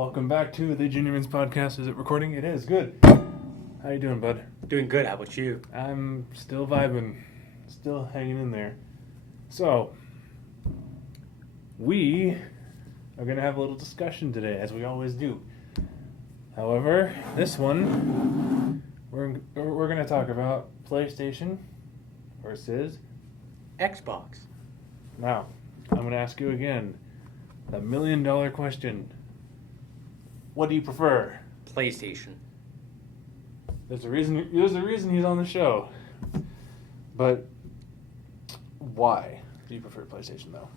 Welcome back to the Finnmints podcast. Is it recording? It is. Good. How you doing, bud? Doing good. How about you? I'm still vibing. Still hanging in there. So, we are going to have a little discussion today, as we always do. However, this one, we're going to talk about PlayStation versus Xbox. Now, I'm going to ask you again, the $1 million question. What do you prefer? PlayStation. There's a reason he's on the show. But why do you prefer PlayStation though?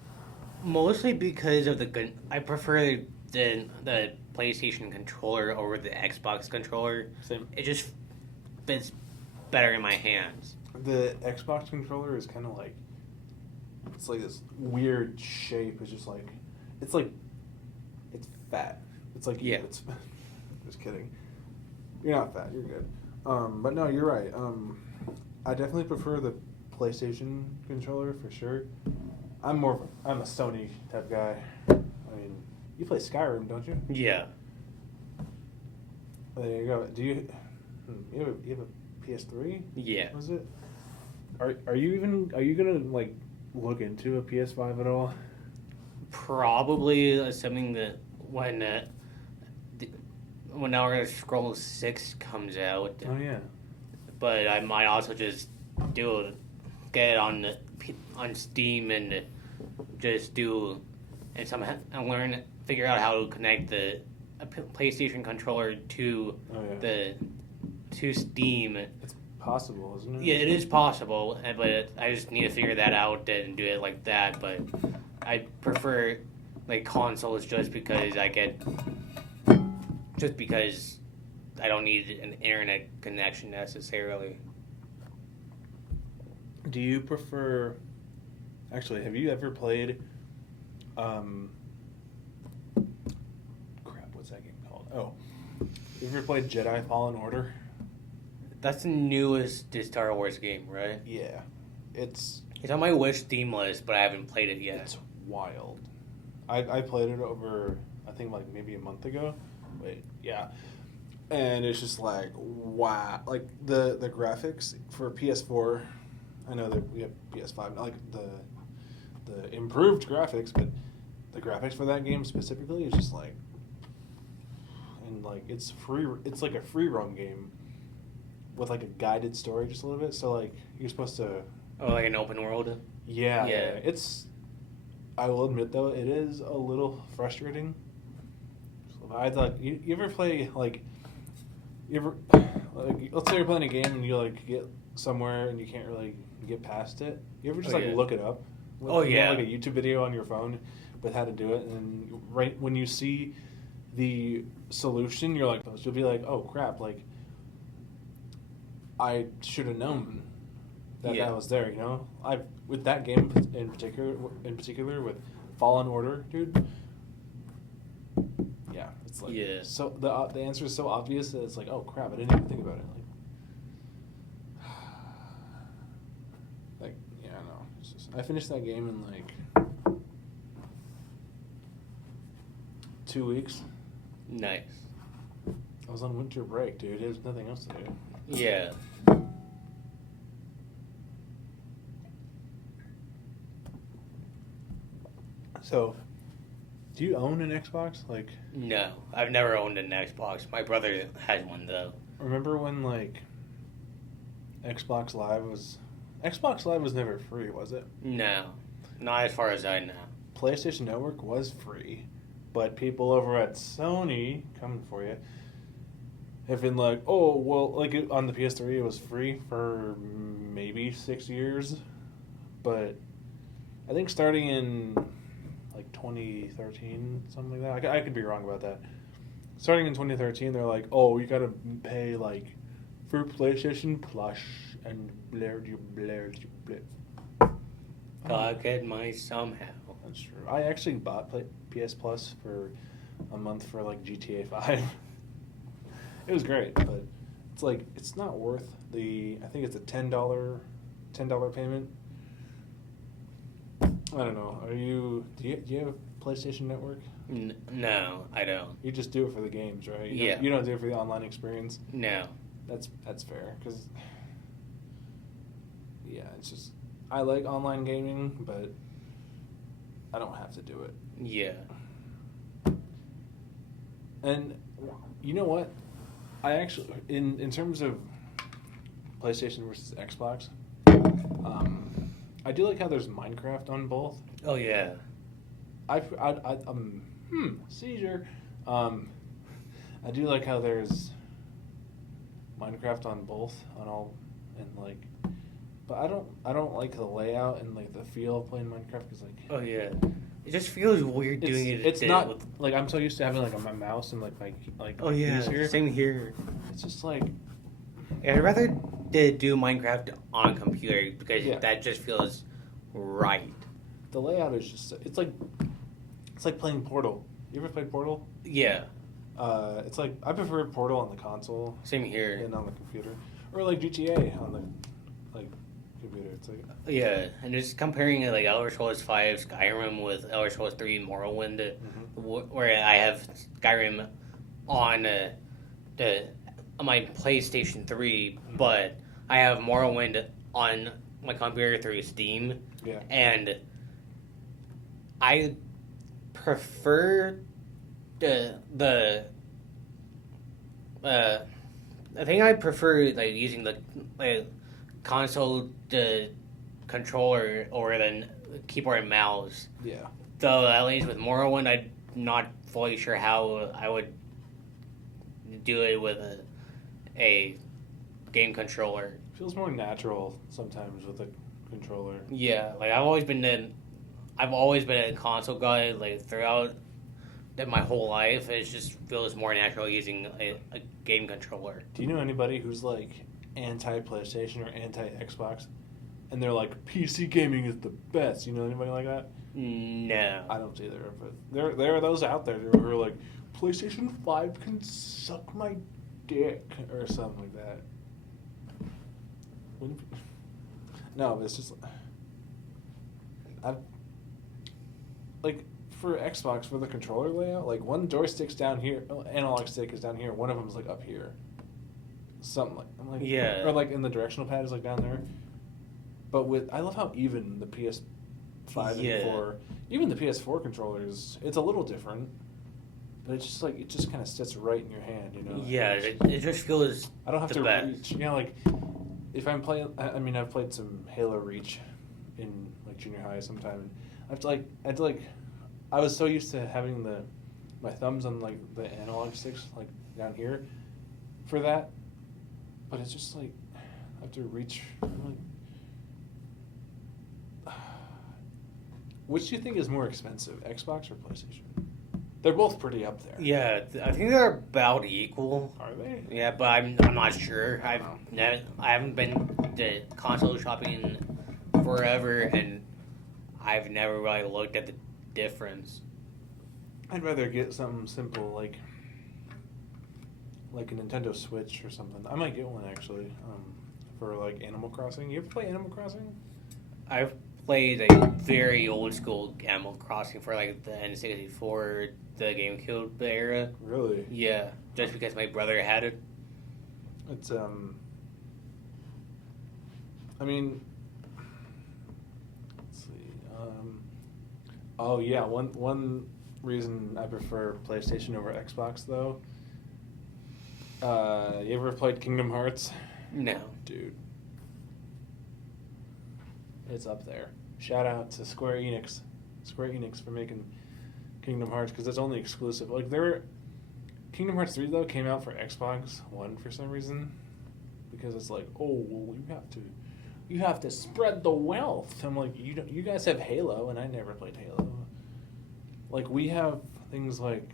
Mostly because of I prefer the PlayStation controller over the Xbox controller. Same. It just fits better in my hands. The Xbox controller is kind of like, it's like this weird shape. It's just like, it's fat. It's like, yeah. It's, just kidding. You're not fat. You're good. But no, you're right. I definitely prefer the PlayStation controller for sure. I'm a Sony type guy. I mean, you play Skyrim, don't you? Yeah. There you go. Do you have a PS3? Yeah. Was it? Are you gonna like look into a PS5 at all? Probably assuming that when Elder Scrolls 6 comes out. Oh yeah. But I might also just get it on Steam and just figure out how to connect the PlayStation controller to to Steam. It's possible, isn't it? Yeah, it is possible, but I just need to figure that out and do it like that. But I prefer like consoles just because I don't need an internet connection necessarily. Do you prefer? Actually, have you ever played? What's that game called? Oh, you ever played Jedi Fallen Order? That's the newest Star Wars game, right? Yeah, it's on my wish Steam list, but I haven't played it yet. It's wild. I played it over, I think, like maybe a month ago. Wait, yeah. And it's just like, wow. Like, the graphics for PS4, I know that we have PS5, not like the improved graphics, but the graphics for that game specifically is just like, and like, it's like a free roam game with like a guided story just a little bit. So like, you're supposed to... Oh, like an open world? Yeah. I will admit though, it is a little frustrating. I like you ever play like let's say you're playing a game and you like get somewhere and you can't really get past it. You ever just look it up? Like a YouTube video on your phone with how to do it, and then right when you see the solution, you'll be like, oh crap! Like I should have known that was there. You know, with that game in particular with Fallen Order, dude. Yeah, it's like so the answer is so obvious that it's like, oh crap, I didn't even think about it. Like yeah, no. It's just, I finished that game in like 2 weeks. Nice. I was on winter break, dude. There's nothing else to do. Yeah. So, do you own an Xbox? Like, no, I've never owned an Xbox. My brother has one though. Remember when like Xbox Live was never free, was it? No, not as far as I know. PlayStation Network was free, but people over at Sony, coming for you, have been like, oh well, like on the PS3 it was free for maybe 6 years, but I think starting in like 2013, something like that. I could be wrong about that. Starting in 2013, they're like, oh, you gotta pay like for PlayStation Plus and blared you. God get money somehow. That's true. I actually bought PS Plus for a month for like GTA 5. It was great, but it's like it's not worth I think it's a $10 payment. I don't know. Do you have PlayStation Network? No, I don't. You just do it for the games, right? Yeah. You don't do it for the online experience. No. That's fair, because yeah, it's just I like online gaming, but I don't have to do it. Yeah. And you know what? I actually, in terms of PlayStation versus Xbox, I do like how there's Minecraft on both. Oh yeah. Seizure. I do like how there's Minecraft on both, on all, and like, but I don't like the layout and like the feel of playing Minecraft, because like. Oh yeah. It just feels weird doing it. It's not like I'm so used to having like my mouse and like my Oh yeah, keys here. same here. It's just like. Yeah, I'd rather do Minecraft on a computer because Yeah. that just feels right. The layout is just it's like playing Portal. You ever played Portal? Yeah. It's like I prefer Portal on the console Same here. and on the computer, or like GTA on the like computer. It's like Yeah, and just comparing it like Elder Scrolls 5 Skyrim with Elder Scrolls 3 Morrowind, where I have Skyrim on my PlayStation 3, but I have Morrowind on my computer through Steam. Yeah. And I prefer I think I prefer like using the console controller or the keyboard and mouse. Yeah. Though at least with Morrowind, I'm not fully sure how I would do it with a game controller. Feels more natural sometimes with a controller. Yeah, like I've always been a console guy like throughout my whole life. It just feels more natural using a game controller. Do you know anybody who's like anti PlayStation or anti Xbox, and they're like PC gaming is the best? You know anybody like that? No. I don't either, but there are those out there who are like PlayStation 5 can suck my dick or something like that. No, it's just like for Xbox, for the controller layout, like one joystick's down here, analog stick is down here, one of them's like up here. Something like I'm like Yeah. or like in the directional pad is like down there. But I love how even the PS5 Yeah. and 4, even the PS4 controllers, it's a little different. But it's just like it just kind of sits right in your hand, you know. Yeah, it just feels. I don't have the to best. reach. You know, like if I'm playing, I mean, I've played some Halo Reach in like junior high sometime. I was so used to having my thumbs on like the analog sticks like down here for that, but it's just like I have to reach. Like, which do you think is more expensive, Xbox or PlayStation? They're both pretty up there. Yeah, I think they're about equal. Are they? Yeah, but I'm not sure. I haven't been to console shopping in forever, and I've never really looked at the difference. I'd rather get something simple like a Nintendo Switch or something. I might get one actually for like Animal Crossing. You ever play Animal Crossing? I've played a very old school Animal Crossing for like the N64, the GameCube era. Really? Yeah, just because my brother had it. It's I mean, let's see. Oh yeah, one reason I prefer PlayStation over Xbox though. You ever played Kingdom Hearts? No. Dude. It's up there. Shout out to Square Enix for making Kingdom Hearts, because it's only exclusive. Like Kingdom Hearts 3 though came out for Xbox One for some reason, because it's like, oh well, you have to spread the wealth. I'm like, you guys have Halo and I never played Halo. Like we have things like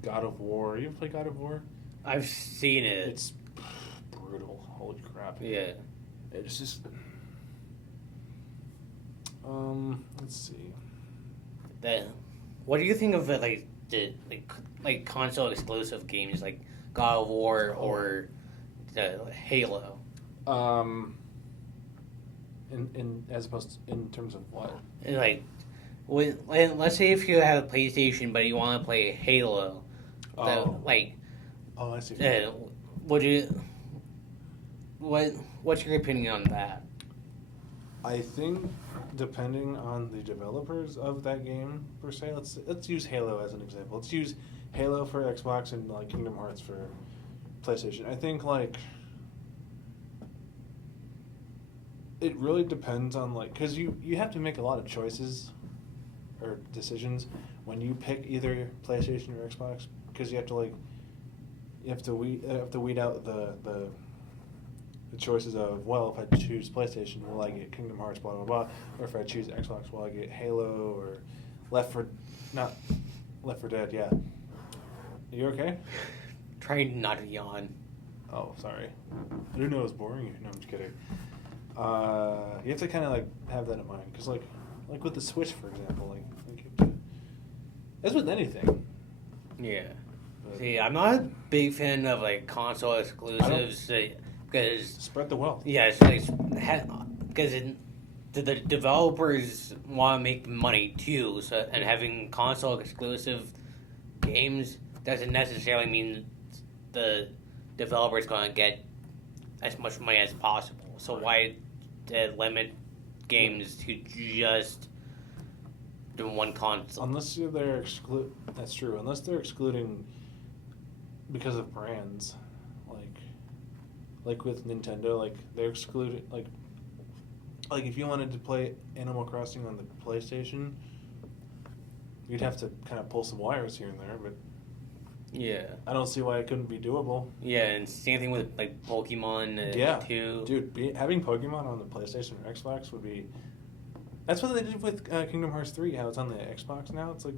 God of War. You ever play God of War? I've seen it. It's brutal. Holy crap. Yeah. It's just. Let's see. What do you think of the console exclusive games like God of War or Halo? In as opposed to, in terms of what? Like let's say if you have a PlayStation, but you want to play Halo, Oh. like, Oh, I see. would you? What's your opinion on that? I think depending on the developers of that game per se, let's use Halo as an example. Let's use Halo for Xbox and like Kingdom Hearts for PlayStation. I think like it really depends on like because you have to make a lot of choices or decisions when you pick either PlayStation or Xbox because you have to like weed out the choices of, well, if I choose PlayStation, will I get Kingdom Hearts, blah blah blah, or if I choose Xbox, will I get Halo or Left 4 Dead? Yeah. You okay? Trying not to yawn. Oh, sorry. I didn't know it was boring you. No, I'm just kidding. You have to kind of like have that in mind because like with the Switch, for example, like you have to, as with anything. Yeah. But See, I'm not a big fan of like console exclusives because spread the wealth. yeah, it's like because the developers want to make money too. So and having console exclusive games doesn't necessarily mean the developer's going to get as much money as possible. So why limit games to just do one console? Unless that's true. Unless they're excluding because of brands, like with Nintendo, like they're excluded. Like if you wanted to play Animal Crossing on the PlayStation, you'd have to kind of pull some wires here and there. But Yeah. I don't see why it couldn't be doable. Yeah, and same thing with like Pokemon Yeah, too. dude, having Pokemon on the PlayStation or Xbox would be. That's what they did with Kingdom Hearts 3. How it's on the Xbox now. It's like,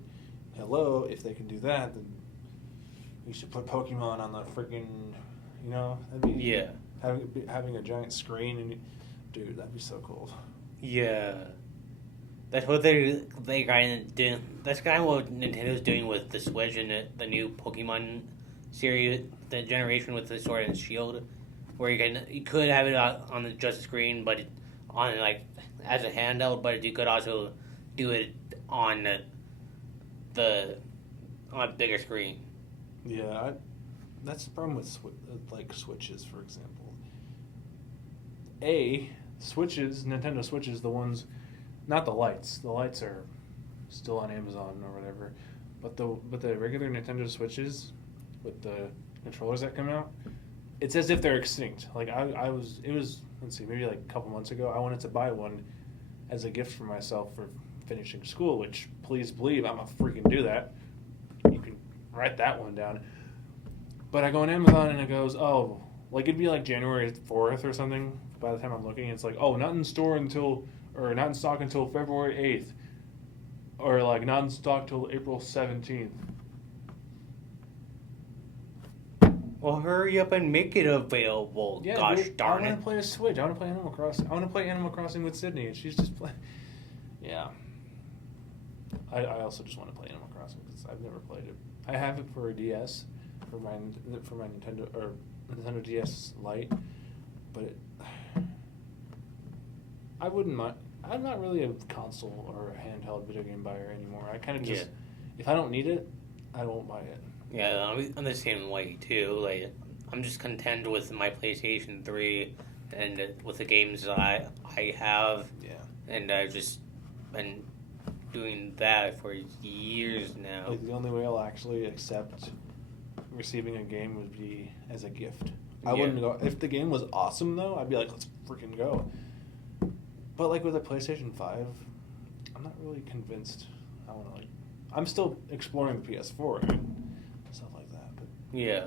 hello, if they can do that, then we should put Pokemon on the freaking. You know, that'd be Yeah. having a giant screen and, dude, that'd be so cool. Yeah. That's what they kind of did. That's kind of what Nintendo's doing with the Switch and the new Pokemon series, the generation with the Sword and Shield, where you could have it on the just screen, but on like as a handheld, but you could also do it on on a bigger screen. Yeah, that's the problem with like Switches, for example. Nintendo Switches, the ones, not the lights. The lights are still on Amazon or whatever, but the regular Nintendo Switches with the controllers that come out, it's as if they're extinct. Like it was let's see, maybe like a couple months ago, I wanted to buy one as a gift for myself for finishing school, which please believe I'm gonna freaking do that. You can write that one down. But I go on Amazon and it goes, oh, like it'd be like January 4th or something. By the time I'm looking, it's like, oh, not in stock until February 8th. Or like not in stock till April 17th. Well, hurry up and make it available. Yeah, Gosh dude, darn I it. want to play a Switch. I want to play Animal Crossing. I want to play Animal Crossing with Sydney, and she's just playing. Yeah. I also just want to play Animal Crossing because I've never played it. I have it for a DS, for my Nintendo DS Lite, but I wouldn't mind. I'm not really a console or a handheld video game buyer anymore. I kind of just, if I don't need it, I won't buy it. Yeah, I'm the same way too. Like, I'm just content with my PlayStation 3 and with the games that I have. Yeah. And I've just been doing that for years now. Like the only way I'll actually accept receiving a game would be as a gift. I wouldn't go if the game was awesome though. I'd be like, let's freaking go. But like with a PlayStation 5, I'm not really convinced. I want to I'm still exploring the PS4 and stuff like that. But Yeah.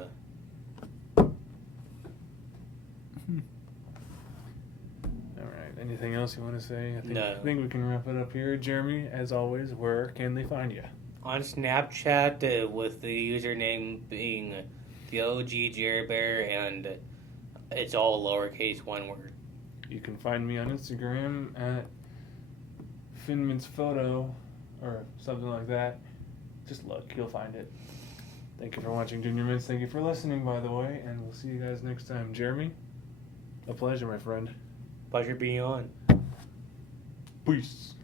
all right. Anything else you want to say? No. I think we can wrap it up here. Jeremy, as always, where can they find you? On Snapchat with the username being the OG Jerry Bear, and it's all lowercase, one word. You can find me on Instagram at Finnmints Photo or something like that. Just look, you'll find it. Thank you for watching Junior Mints. Thank you for listening, by the way, and we'll see you guys next time. Jeremy, a pleasure, my friend. Pleasure being on. Peace.